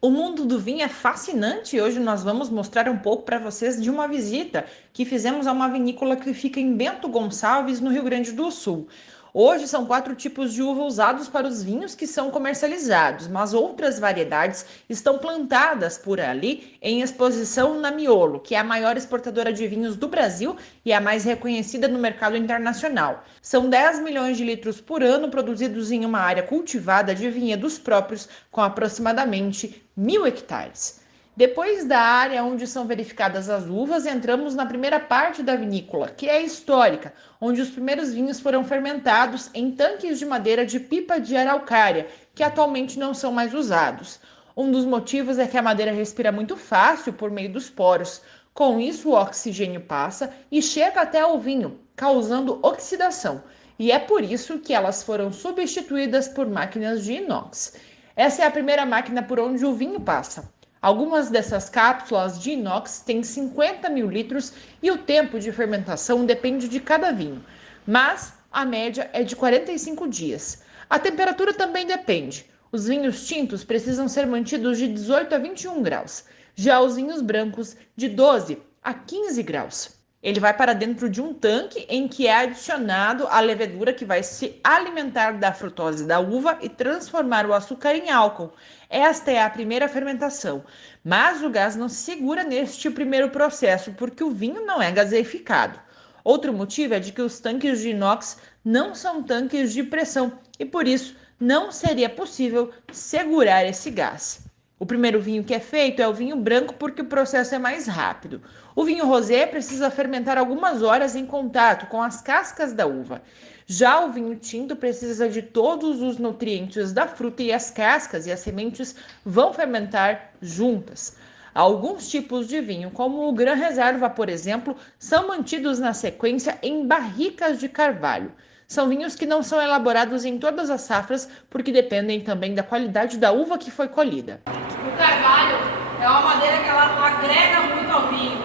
O mundo do vinho é fascinante e hoje nós vamos mostrar um pouco para vocês de uma visita que fizemos a uma vinícola que fica em Bento Gonçalves, no Rio Grande do Sul. Hoje são 4 tipos de uva usados para os vinhos que são comercializados, mas outras variedades estão plantadas por ali em exposição na Miolo, que é a maior exportadora de vinhos do Brasil e a mais reconhecida no mercado internacional. São 10 milhões de litros por ano produzidos em uma área cultivada de vinhedos próprios, com aproximadamente 1.000 hectares. Depois da área onde são verificadas as uvas, entramos na primeira parte da vinícola, que é histórica, onde os primeiros vinhos foram fermentados em tanques de madeira de pipa de araucária, que atualmente não são mais usados. Um dos motivos é que a madeira respira muito fácil por meio dos poros. Com isso, o oxigênio passa e chega até o vinho, causando oxidação. E é por isso que elas foram substituídas por máquinas de inox. Essa é a primeira máquina por onde o vinho passa. Algumas dessas cápsulas de inox têm 50 mil litros e o tempo de fermentação depende de cada vinho, mas a média é de 45 dias. A temperatura também depende. Os vinhos tintos precisam ser mantidos de 18 a 21 graus, já os vinhos brancos de 12 a 15 graus. Ele vai para dentro de um tanque em que é adicionado a levedura que vai se alimentar da frutose da uva e transformar o açúcar em álcool. Esta é a primeira fermentação, mas o gás não se segura neste primeiro processo porque o vinho não é gaseificado. Outro motivo é de que os tanques de inox não são tanques de pressão e por isso não seria possível segurar esse gás. O primeiro vinho que é feito é o vinho branco porque o processo é mais rápido. O vinho rosé precisa fermentar algumas horas em contato com as cascas da uva. Já o vinho tinto precisa de todos os nutrientes da fruta e as cascas e as sementes vão fermentar juntas. Alguns tipos de vinho, como o Gran Reserva, por exemplo, são mantidos na sequência em barricas de carvalho. São vinhos que não são elaborados em todas as safras, porque dependem também da qualidade da uva que foi colhida. O carvalho é uma madeira que ela agrega muito ao vinho,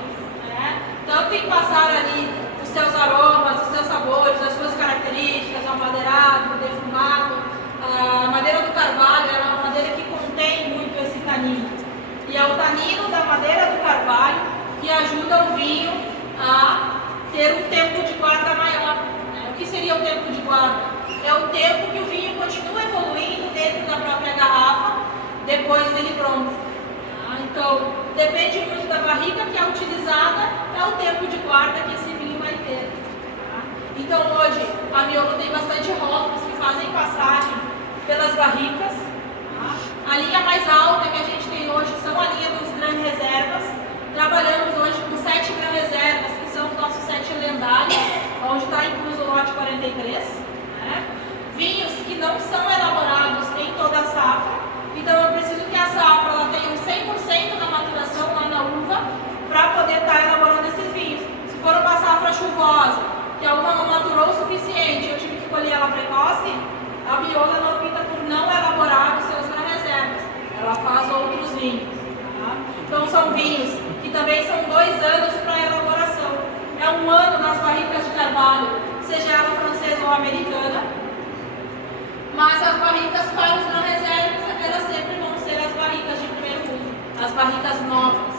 né? Tanto em passar ali os seus aromas, os seus sabores, as suas características, o amadeirado, o defumado. A madeira do carvalho é uma madeira que contém muito esse tanino. E é o tanino da madeira do carvalho que ajuda o vinho a ter um tempo de guarda maior. O que seria o tempo de guarda? É o tempo que o vinho continua evoluindo dentro da própria garrafa depois dele pronto. Então, depende muito da barrica que é utilizada, é o tempo de guarda que esse vinho vai ter. Então, hoje, a Miolo tem bastante rótulos que fazem passagem pelas barricas. A linha mais alta que a gente tem hoje são a linha dos Gran Reservas. Trabalhamos hoje com 7 Gran Reservas, que são os nossos 7 lendários, onde está incluso o lote 43. Vinhos que não são elaborados em toda a safra. Então eu preciso que a safra ela tenha um 100% da maturação lá na uva para poder estar elaborando esses vinhos. Se for uma safra chuvosa, que a uva não maturou o suficiente, eu tive que colher ela precoce, a Miolo ela opta por não elaborar os seus Gran Reservas. Ela faz outros vinhos. Então são vinhos que também são 2 anos para elaboração. É 1 ano nas barricas de carvalho, seja ela francesa ou americana. Mas as barricas para os Gran Reservas, elas sempre vão ser as barricas de primeiro uso, as barricas novas.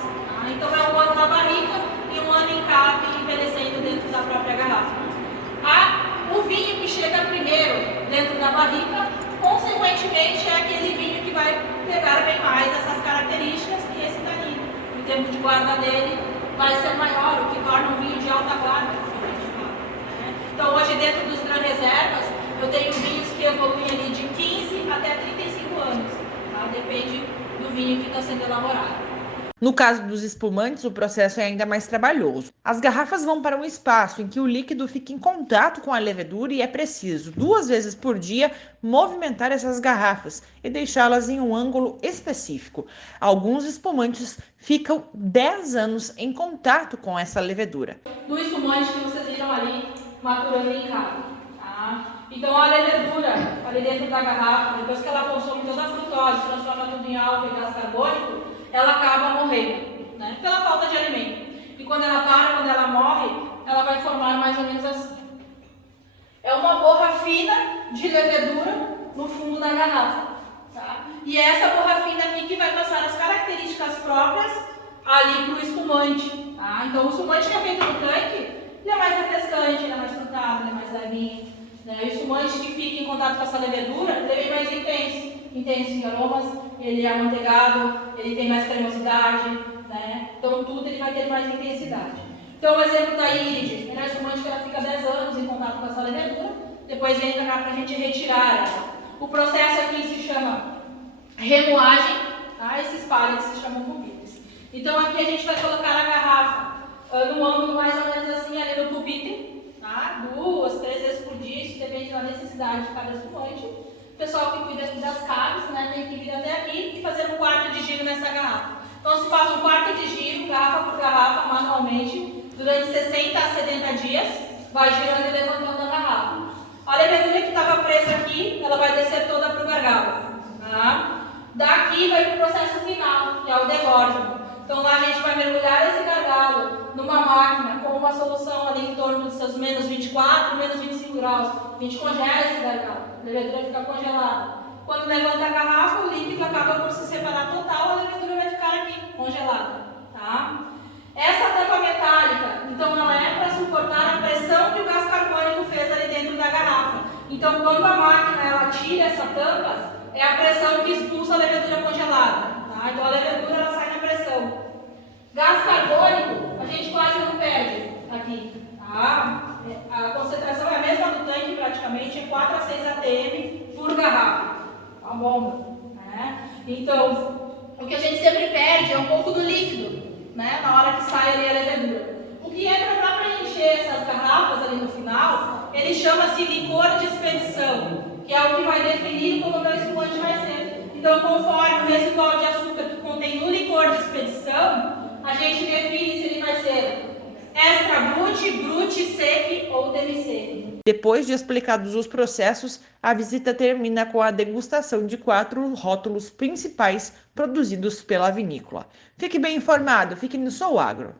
Então é 1 ano na barrica e 1 ano em cave, envelhecendo dentro da própria garrafa. O vinho que chega primeiro dentro da barrica, consequentemente, é aquele vinho que vai pegar bem mais essas características que esse tanino. O tempo de guarda dele vai ser maior, o que torna um vinho de alta guarda. Então hoje, dentro dos Gran Reservas, eu tenho vinhos que evoluem ali de 15 até 35 anos. Depende do vinho que está sendo elaborado. No caso dos espumantes, o processo é ainda mais trabalhoso. As garrafas vão para um espaço em que o líquido fica em contato com a levedura e é preciso, 2 vezes por dia, movimentar essas garrafas e deixá-las em um ângulo específico. Alguns espumantes ficam 10 anos em contato com essa levedura. Do espumante que vocês viram ali, maturando em casa. Então a levedura ali dentro da garrafa, depois que ela consome toda a frutose, transforma tudo em álcool e gás carbônico, ela acaba morrendo, pela falta de alimento. E quando ela morre, ela vai formar mais ou menos assim. É uma borra fina de levedura no fundo da garrafa. E é essa borra fina aqui que vai passar a próprias ali para o espumante. Tá? Então o espumante que é feito no tanque, ele é mais refrescante, ele é mais frutado, ele é mais levinho. Né? O espumante que fica em contato com essa levedura, ele é bem mais intenso em aromas, ele é amanteigado, ele tem mais cremosidade, né? Então tudo ele vai ter mais intensidade. Então o exemplo da Irid, ela é um espumante que ela fica 10 anos em contato com essa levedura, depois vem para cá para a gente retirar ela. O processo aqui se chama remoagem, tá? Esses pálidos se chamam pupitres. Então aqui a gente vai colocar a garrafa num ângulo mais ou menos assim ali no pupitre, tá? 2, 3 vezes por dia, isso depende da necessidade de cada espumante. O pessoal que cuida das caves, né, tem que vir até aqui e fazer um quarto de giro nessa garrafa. Então se faz um quarto de giro, garrafa por garrafa, manualmente, durante 60 a 70 dias, vai girando e levantando a garrafa. A levedura que estava presa aqui, ela vai descer toda para o gargalo. Tá? Daqui vai para o processo final, que é o degorgement. Então lá a gente vai mergulhar esse gargalo numa máquina com uma solução ali em torno dos seus menos 24, menos 25 graus. A gente congela esse gargalo, a levedura fica congelada. Quando levanta a garrafa, o líquido acaba por se separar total, a levedura vai ficar aqui, congelada. Tá? Essa tampa metálica, então ela é para suportar a pressão que o gás carbônico fez ali dentro da garrafa. Então quando a máquina ela tira essa tampa, é a pressão que expulsa a levedura congelada. Tá? Então a levedura ela sai na pressão. Gás carbônico, a gente quase não perde aqui. Tá? A concentração é a mesma do tanque praticamente, é 4 a 6 atm por garrafa. Uma bomba. Né? Então, o que a gente sempre perde é um pouco do líquido. Né, na hora que sai ali a levedura. O que entra para preencher essas garrafas ali no final, ele chama-se licor de expedição, que é o que vai definir como o meu espumante vai ser. Então, conforme o residual de açúcar que contém no licor de expedição, a gente define se ele vai ser extra brut, brut, sec ou demi-sec. Depois de explicados os processos, a visita termina com a degustação de 4 rótulos principais produzidos pela vinícola. Fique bem informado, fique no Sou Agro.